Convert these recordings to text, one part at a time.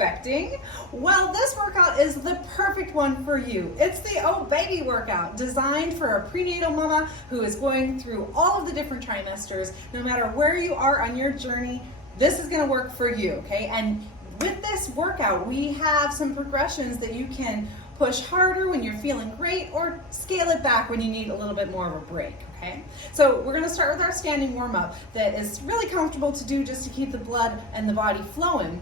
expecting? Well, this workout is the perfect one for you. It's the Oh Baby workout, designed for a prenatal mama who is going through all of the different trimesters. No matter where you are on your journey, this is going to work for you, okay? And with this workout, we have some progressions that you can push harder when you're feeling great or scale it back when you need a little bit more of a break, okay? So we're gonna start with our standing warm-up that is really comfortable to do just to keep the blood and the body flowing.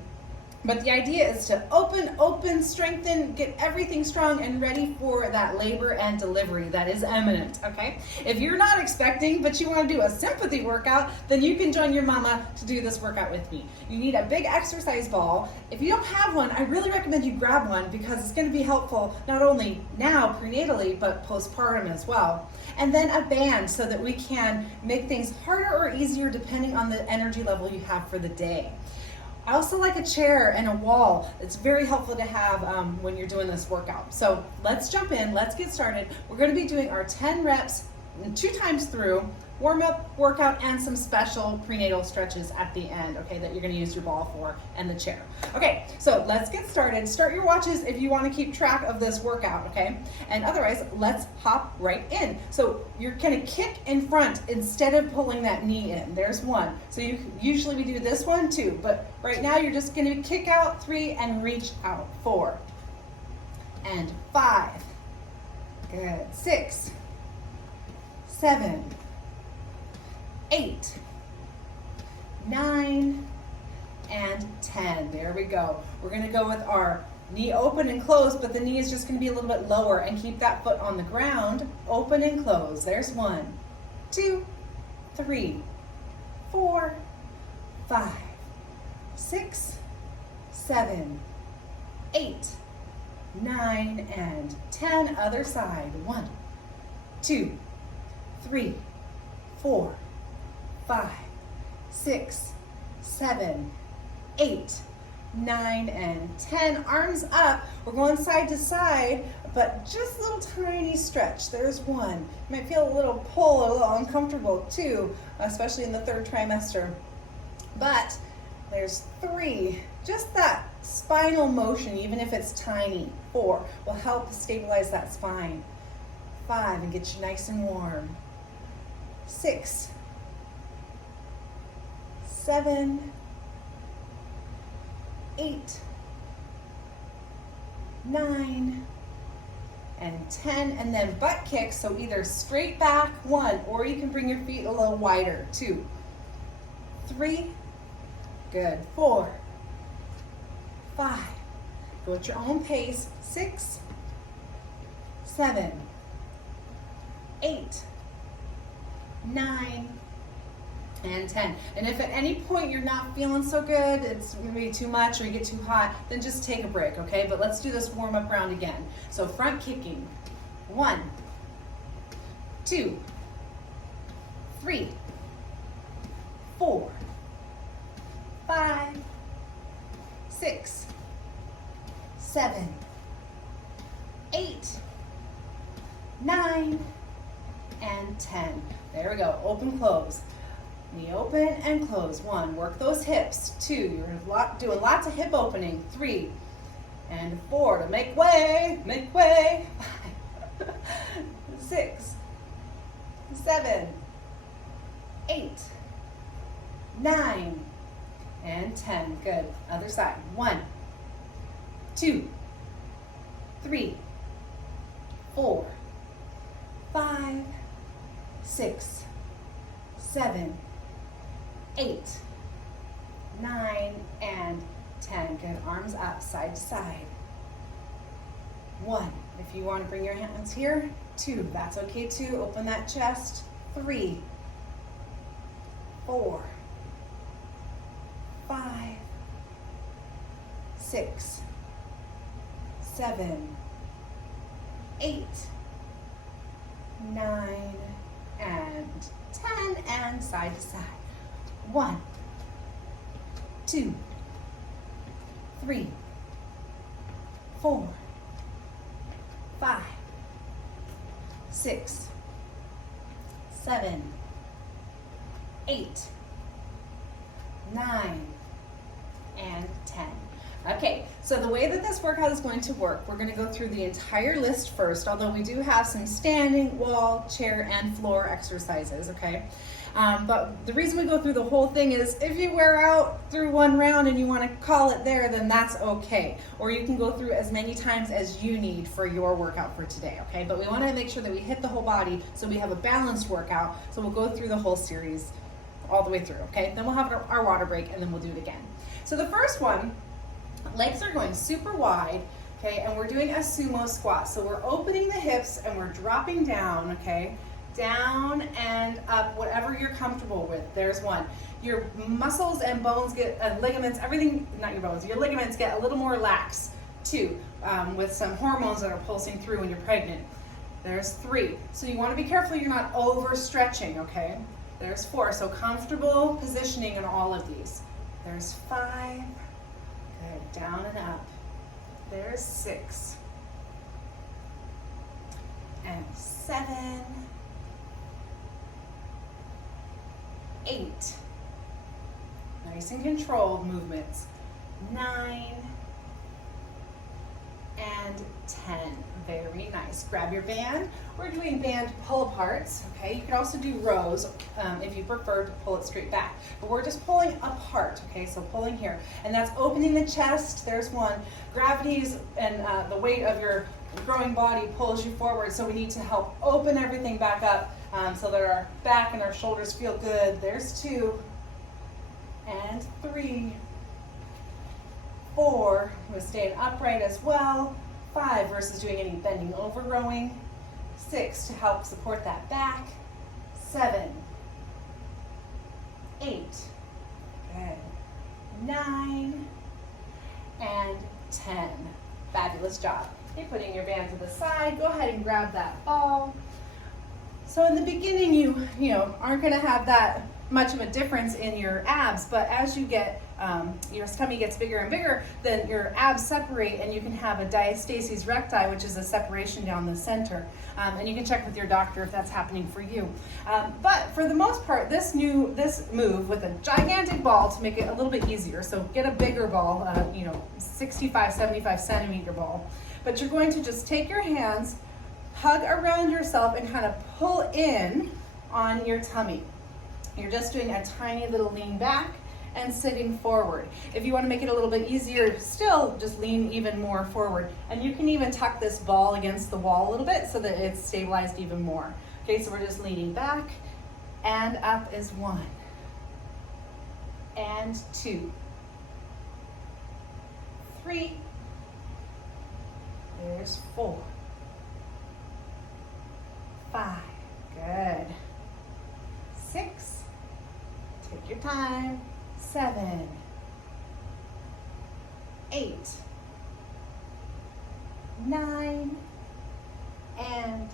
But the idea is to open, strengthen, get everything strong and ready for that labor and delivery that is imminent, okay? If you're not expecting, but you want to do a sympathy workout, then you can join your mama to do this workout with me. You need a big exercise ball. If you don't have one, I really recommend you grab one because it's going to be helpful not only now prenatally, but postpartum as well. And then a band so that we can make things harder or easier depending on the energy level you have for the day. I also like a chair and a wall. It's very helpful to have when you're doing this workout. So let's jump in, let's get started. We're gonna be doing our 10 reps 2 times through, warm up, workout, and some special prenatal stretches at the end, okay, that you're gonna use your ball for and the chair. Okay, so let's get started. Start your watches if you wanna keep track of this workout, okay? And otherwise, let's hop right in. So you're gonna kick in front instead of pulling that knee in. There's 1. So usually we do this one too, but right now you're just gonna kick out 3 and reach out 4. And 5. Good. 6, 7, 8, 9, and 10. There we go. We're gonna go with our knee open and closed, but the knee is just gonna be a little bit lower and keep that foot on the ground. Open and close. There's 1, 2, 3, 4, 5, 6, 7, 8, 9, and 10. Other side. 1, 2, 3, 4, 5, 6, 7, 8, 9, and 10. Arms up. We're going side to side, but just a little tiny stretch. There's 1. You might feel a little pull, a little uncomfortable too, especially in the 3rd trimester. But there's 3. Just that spinal motion, even if it's tiny. 4 will help stabilize that spine. 5 and get you nice and warm. 6, 7, 8, 9, and 10, and then butt kicks, so either straight back 1, or you can bring your feet a little wider. 2, 3, good. 4, 5, go at your own pace. 6, 7, 8, 9, and 10. And if at any point you're not feeling so good, it's maybe too much or you get too hot, then just take a break, okay? But let's do this warm-up round again. So front kicking. 1, 2, 3, 4, 5, 6, 7, 8, 9, and 10. There we go. Open, close. Knee open and close. 1. Work those hips. 2. You're doing lots of hip opening. 3 and 4 to make way. Make way. 5, 6, 7, 8, 9, and 10. Good. Other side. 1, 2, 3, 4, 5, 6, 7, 8, 9, and 10. Good. Arms up, side to side. 1. If you want to bring your hands here. 2. That's okay too. Open that chest. 3, 4, 5, 6, 7, 8, 9, and 10, and side to side. 1, 2, 3, 4, 5, 6, 7, 8, 9, and 10. Okay, so the way that this workout is going to work, we're going to go through the entire list first, although we do have some standing, wall, chair, and floor exercises, okay? But the reason we go through the whole thing is if you wear out through one round and you want to call it there, then that's okay. Or you can go through as many times as you need for your workout for today, okay? But we want to make sure that we hit the whole body so we have a balanced workout, so we'll go through the whole series all the way through, okay? Then we'll have our water break and then we'll do it again. So the first one, legs are going super wide, okay, and we're doing a sumo squat. So we're opening the hips and we're dropping down, okay, down and up, whatever you're comfortable with. There's one. Your muscles and bones get, ligaments, everything, not your bones, your ligaments get a little more lax too, with some hormones that are pulsing through when you're pregnant. There's 3. So you want to be careful you're not overstretching, okay? There's 4. So comfortable positioning in all of these. There's 5. Good, down and up. There's 6. And 7. 8. Nice and controlled movements. 9. And 10. Very nice. Grab your band. We're doing band pull aparts, okay? You could also do rows if you prefer to pull it straight back. But we're just pulling apart, okay? So pulling here. And that's opening the chest. There's one. Gravity's and the weight of your growing body pulls you forward. So we need to help open everything back up so that our back and our shoulders feel good. There's 2. And 3. 4. We're staying upright as well. 5 versus doing any bending over rowing. 6 to help support that back. 7. 8. Good. 9. And 10. Fabulous job. Okay, putting your band to the side. Go ahead and grab that ball. So in the beginning, you aren't going to have that much of a difference in your abs, but as you get your tummy gets bigger and bigger, then your abs separate and you can have a diastasis recti, which is a separation down the center. And you can check with your doctor if that's happening for you. But for the most part, this move with a gigantic ball to make it a little bit easier. So get a bigger ball, 65, 75 centimeter ball. But you're going to just take your hands, hug around yourself and kind of pull in on your tummy. You're just doing a tiny little lean back and sitting forward. If you want to make it a little bit easier, still just lean even more forward. And you can even tuck this ball against the wall a little bit so that it's stabilized even more. Okay, so we're just leaning back and up is 1 and 2, 3, there's 4, 5, good, 6, take your time, 7, 8, 9, and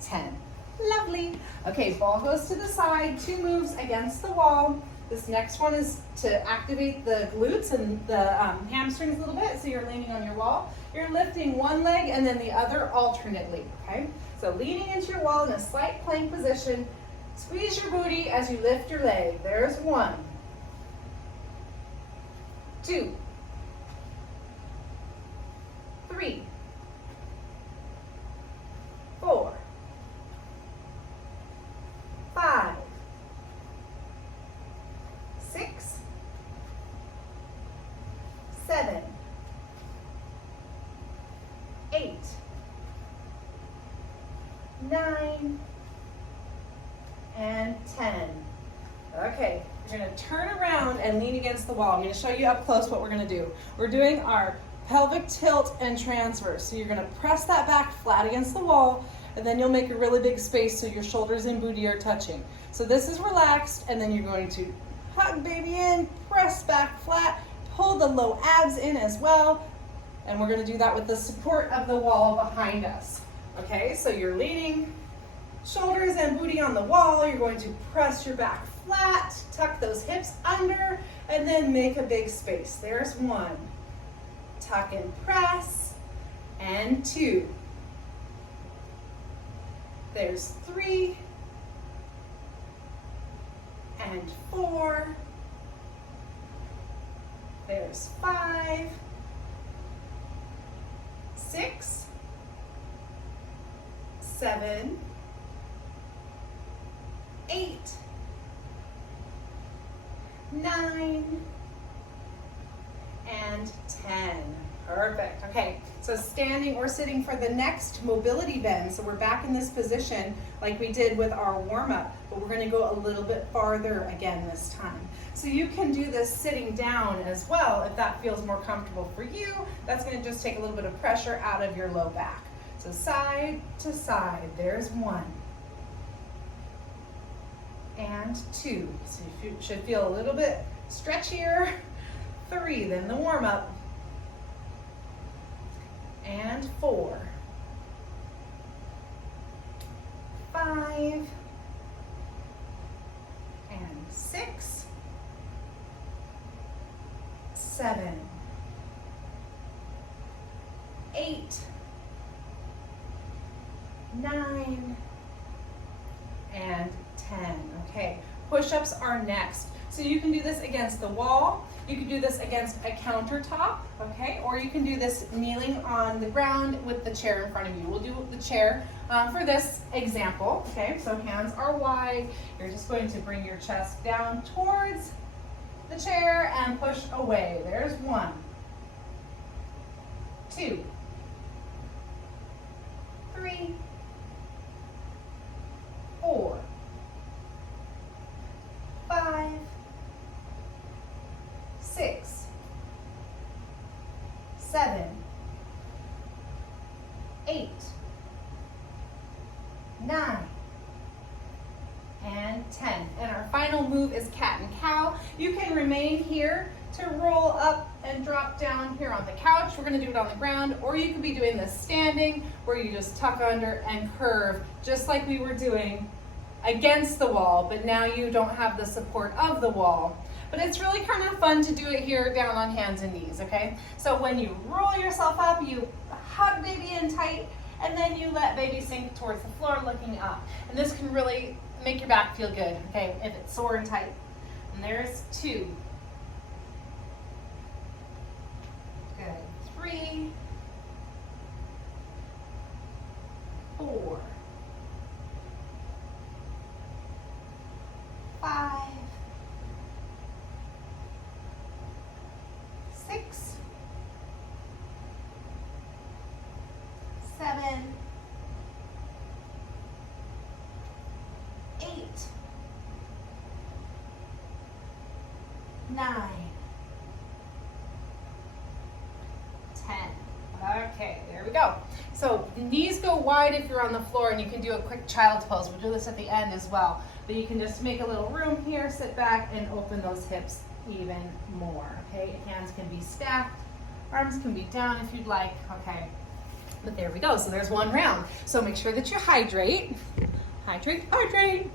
10. Lovely. Okay, ball goes to the side, 2 moves against the wall. This next one is to activate the glutes and the hamstrings a little bit, so you're leaning on your wall. You're lifting one leg and then the other alternately, okay? So leaning into your wall in a slight plank position. Squeeze your booty as you lift your leg. There's 1, 2, 3, 4, 5, 6, 7, 8, 9, and 10. Okay, you're going to turn around and lean against the wall. I'm going to show you up close what we're going to do. We're doing our pelvic tilt and transverse. So you're going to press that back flat against the wall, and then you'll make a really big space so your shoulders and booty are touching. So this is relaxed, and then you're going to hug baby in, press back flat, pull the low abs in as well, and we're going to do that with the support of the wall behind us. Okay, so you're leaning, shoulders and booty on the wall. You're going to press your back flat, tuck those hips under, and then make a big space. There's 1. Tuck and press, and 2. There's 3, and 4. There's 5, 7, 8, 9, and 10. Perfect. Okay, so standing or sitting for the next mobility bend. So we're back in this position like we did with our warm-up, but we're going to go a little bit farther again this time. So you can do this sitting down as well if that feels more comfortable for you. That's going to just take a little bit of pressure out of your low back. So side to side, there's 1 and 2. So you should feel a little bit stretchier. 3, then the warm-up. And 4, 5, and 6, 7, 8, 9, and 10. Okay, push-ups are next. So you can do this against the wall, you can do this against a countertop, okay, or you can do this kneeling on the ground with the chair in front of you. We'll do the chair for this example, okay, so hands are wide. You're just going to bring your chest down towards the chair and push away. There's 1, 2, 3, 4, 5, 6, 7, 8, 9, and 10. And our final move is cat and cow. You can remain here to roll up and drop down here on the couch. We're going to do it on the ground, or you could be doing this standing where you just tuck under and curve just like we were doing against the wall, but now you don't have the support of the wall. But it's really kind of fun to do it here down on hands and knees, okay? So when you roll yourself up, you hug baby in tight, and then you let baby sink towards the floor looking up. And this can really make your back feel good, okay, if it's sore and tight. And there's 2. Good. 3, 4, 5, 6, 7, 8, 9, 10. Okay, there we go. So the knees go wide if you're on the floor, and you can do a quick child's pose. We'll do this at the end as well. But you can just make a little room here, sit back, and open those hips even more. Okay, hands can be stacked, arms can be down if you'd like. Okay, but there we go. So there's 1 round. So make sure that you hydrate. Hydrate, hydrate.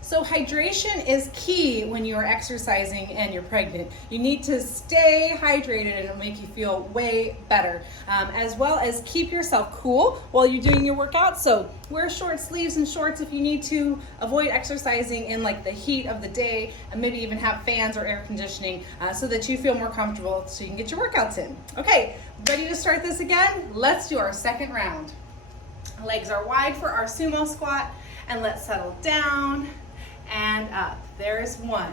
So hydration is key when you are exercising and you're pregnant. You need to stay hydrated, and it'll make you feel way better. As well as keep yourself cool while you're doing your workout. So wear short sleeves and shorts if you need to. Avoid exercising in like the heat of the day, and maybe even have fans or air conditioning so that you feel more comfortable so you can get your workouts in. Okay, ready to start this again? Let's do our second round. Legs are wide for our sumo squat, and let's settle down and up. There's 1,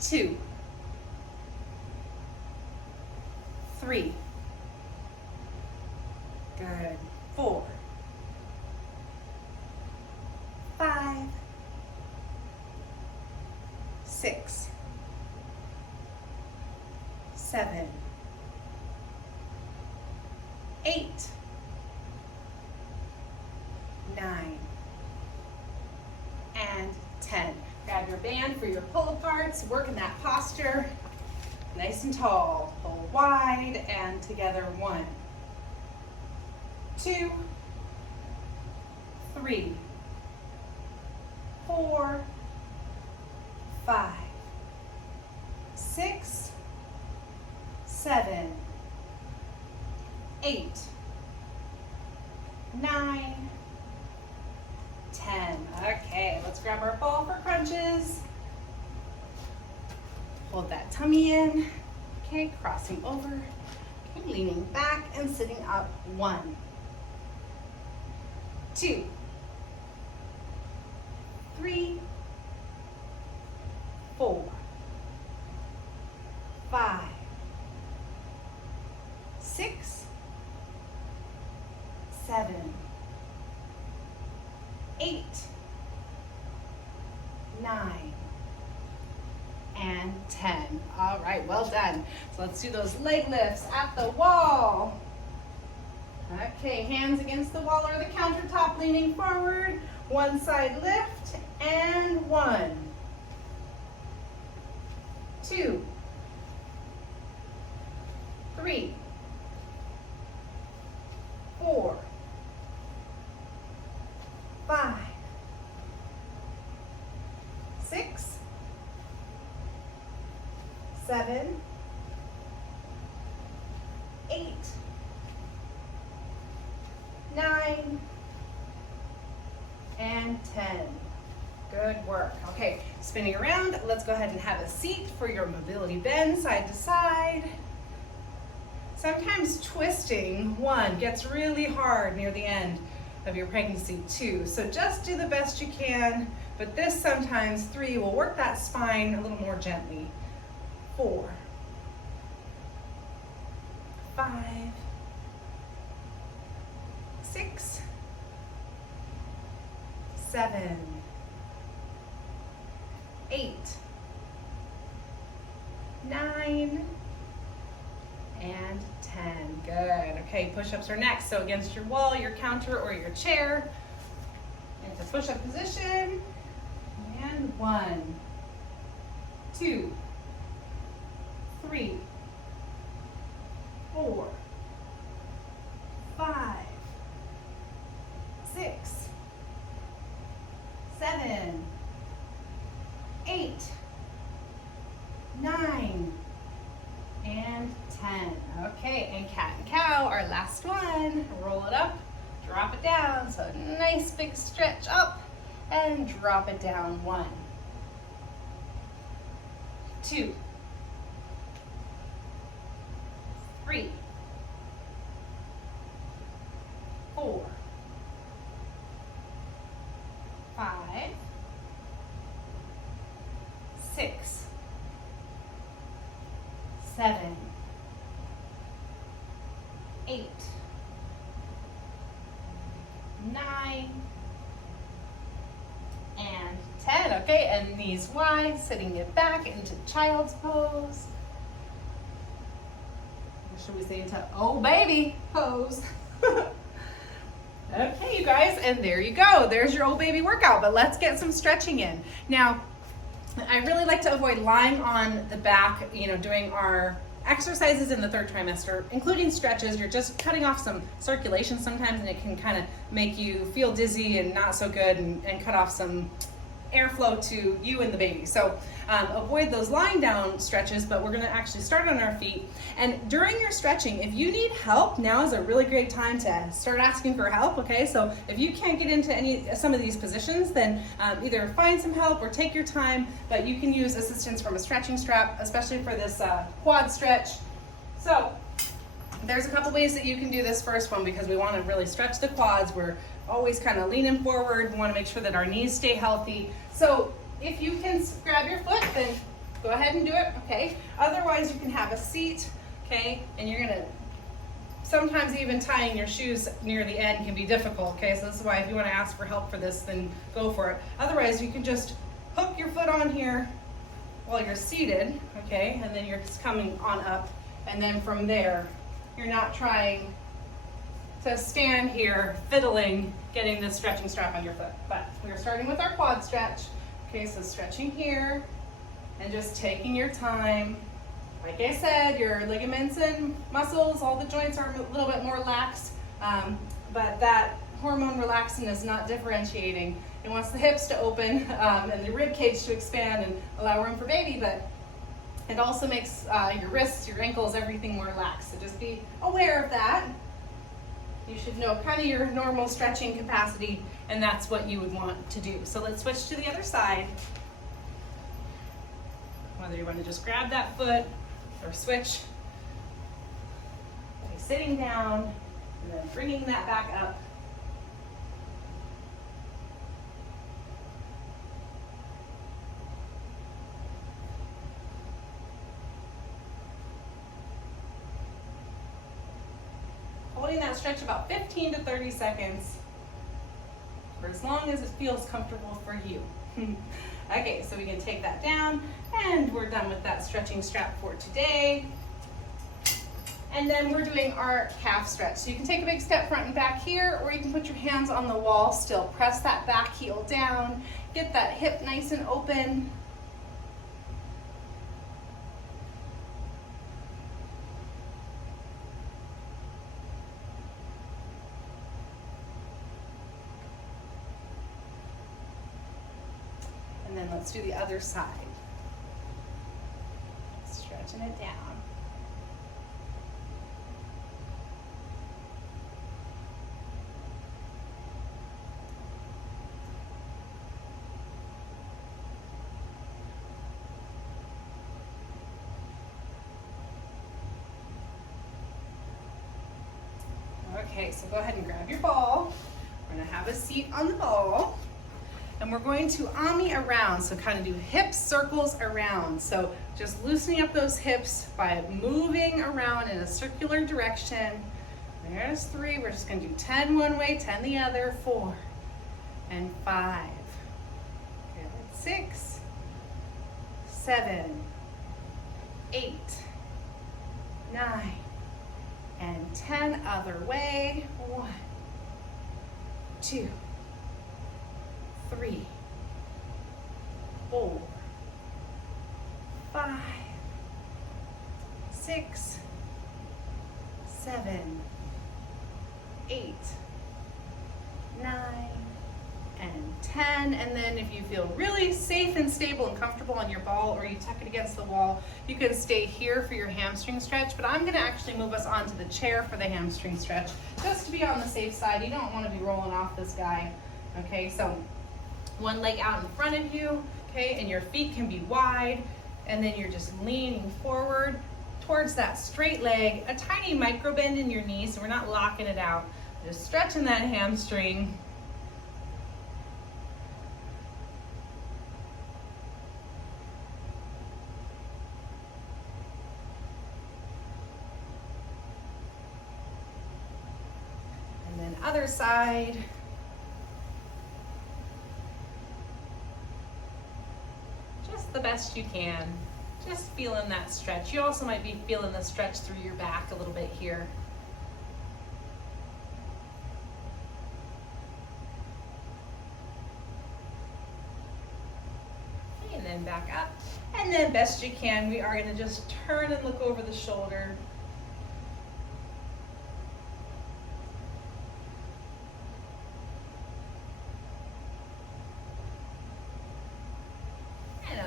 2, 3, good, 4, 5, 6, 7, 8, 9, and 10. Grab your band for your pull-aparts, work in that posture, nice and tall, pull wide, and together 1, 2, 3, 4, 5, 6, 7, 8, 9, 10. Okay, let's grab our ball for crunches. Hold that tummy in. Okay, crossing over. Leaning back and sitting up. 1, 2, 3, 4, 5, 6, 7, 8, 9, and 10. All right, well done. So let's do those leg lifts at the wall. Okay, hands against the wall or the countertop, leaning forward. One side lift, and 1, 2, 3, 4, 5, 6, 7, 8, 9, and 10. Good work. Okay, spinning around. Let's go ahead and have a seat for your mobility bend side to side. Sometimes twisting, 1, gets really hard near the end of your pregnancy. 2, so just do the best you can, but this sometimes, 3, will work that spine a little more gently. 4, 5, 6, 7, 8, 9, and 10. Good. Okay, push-ups are next. So against your wall, your counter, or your chair. Into push-up position. And 1, 2, 3, 4, 5, 6, 7, 8, 9, and 10. Okay, and cat and cow, our last one. Roll it up, drop it down. So nice big stretch up and drop it down. 1, 2, 3, 4, 5, 6, 7, 8, 9, and 10. Okay, and knees wide, sitting it back into child's pose. Or should we say into oh baby pose? Okay, you guys, and there you go. There's your old baby workout, but let's get some stretching in. Now, I really like to avoid lying on the back, doing our exercises in the 3rd trimester, including stretches. You're just cutting off some circulation sometimes, and it can kind of make you feel dizzy and not so good, and cut off some airflow to you and the baby. So avoid those lying down stretches, but we're gonna actually start on our feet. And during your stretching, if you need help, now is a really great time to start asking for help, okay? So if you can't get into some of these positions, then either find some help or take your time, but you can use assistance from a stretching strap, especially for this quad stretch. So there's a couple ways that you can do this first one, because we wanna really stretch the quads. We're always kind of leaning forward. We want to make sure that our knees stay healthy. So if you can grab your foot, then go ahead and do it, okay? Otherwise, you can have a seat, okay? And you're gonna, sometimes even tying your shoes near the end can be difficult, okay? So this is why if you want to ask for help for this, then go for it. Otherwise, you can just hook your foot on here while you're seated, okay? And then you're just coming on up. And then from there, you're not trying to stand here fiddling, getting this stretching strap on your foot. But we're starting with our quad stretch. Okay, so stretching here and just taking your time. Like I said, your ligaments and muscles, all the joints are a little bit more lax, but that hormone relaxin is not differentiating. It wants the hips to open and the rib cage to expand and allow room for baby, but it also makes your wrists, your ankles, everything more lax. So just be aware of that. You should know kind of your normal stretching capacity, and that's what you would want to do. So let's switch to the other side. Whether you want to just grab that foot or switch. Okay, sitting down and then bringing that back up. Holding that stretch about 15 to 30 seconds for as long as it feels comfortable for you. Okay, so we can take that down and we're done with that stretching strap for today. And then we're doing our calf stretch. So you can take a big step front and back here, or you can put your hands on the wall still. Press that back heel down, get that hip nice and open. And then let's do the other side. Stretching it down. Okay, so go ahead and grab your ball. We're gonna have a seat on the ball. And we're going to ami around, so kind of do hip circles around. So just loosening up those hips by moving around in a circular direction. There's 3, we're just gonna do 10 one way, 10 the other, 4 and 5. Good, 6, 7, 8, 9, and 10 other way. 1, 2, 3, 4, 5, 6, 7, 8, 9, and 10. And then if you feel really safe and stable and comfortable on your ball, or you tuck it against the wall, you can stay here for your hamstring stretch, but I'm gonna actually move us onto the chair for the hamstring stretch, just to be on the safe side. You don't wanna be rolling off this guy, okay? So one leg out in front of you, okay, and your feet can be wide, and then you're just leaning forward towards that straight leg, a tiny micro bend in your knee, so we're not locking it out, just stretching that hamstring. And then other side. The best you can, just feeling that stretch. You also might be feeling the stretch through your back a little bit here. Okay, and then back up, and then best you can, we are going to just turn and look over the shoulder.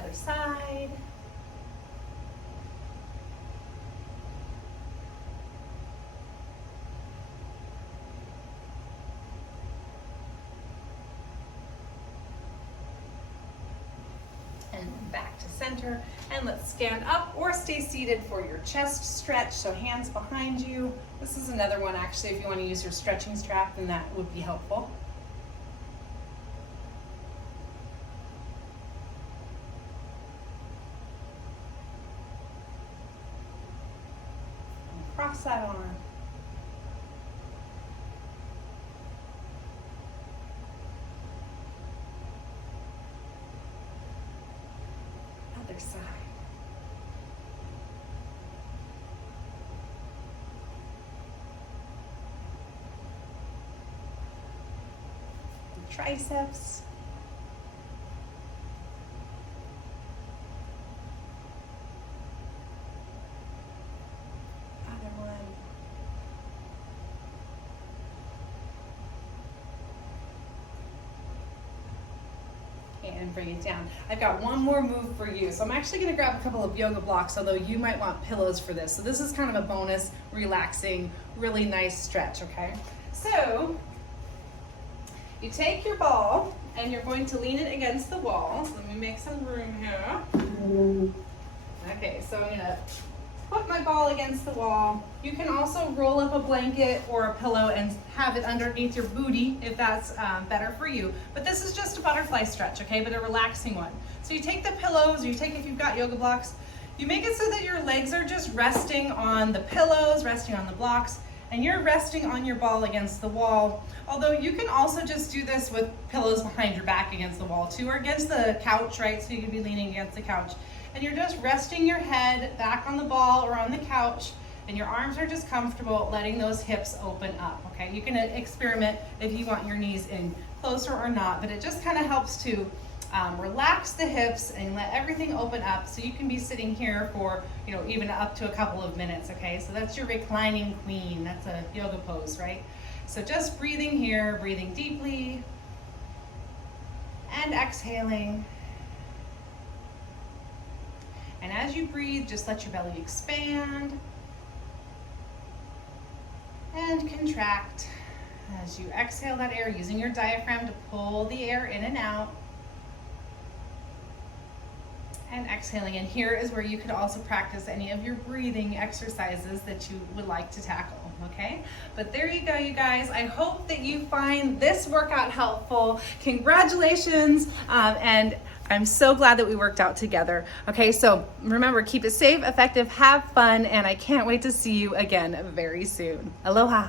Other side. And back to center. And let's stand up or stay seated for your chest stretch. So hands behind you. This is another one actually, if you want to use your stretching strap, then that would be helpful. Cross that arm. Other side. The triceps. And bring it down. I've got one more move for you. So I'm actually going to grab a couple of yoga blocks, although you might want pillows for this. So this is kind of a bonus, relaxing, really nice stretch, okay? So you take your ball and you're going to lean it against the wall. So let me make some room here. Okay, so I'm going to put my ball against the wall. You can also roll up a blanket or a pillow and have it underneath your booty if that's better for you. But this is just a butterfly stretch, okay, but a relaxing one. So you take the pillows, you take, if you've got yoga blocks, you make it so that your legs are just resting on the pillows, resting on the blocks, and you're resting on your ball against the wall. Although you can also just do this with pillows behind your back against the wall too, or against the couch, right? So you can be leaning against the couch. And you're just resting your head back on the ball or on the couch, and your arms are just comfortable, letting those hips open up, okay? You can experiment if you want your knees in closer or not, but it just kind of helps to relax the hips and let everything open up so you can be sitting here for, you know, even up to a couple of minutes, okay? So that's your reclining queen. That's a yoga pose, right? So just breathing here, breathing deeply and exhaling. And as you breathe, just let your belly expand and contract. As you exhale that air, using your diaphragm to pull the air in and out. And exhaling, and here is where you could also practice any of your breathing exercises that you would like to tackle, okay? But there you go, you guys. I hope that you find this workout helpful. Congratulations, and I'm so glad that we worked out together. Okay, so remember, keep it safe, effective, have fun, and I can't wait to see you again very soon. Aloha.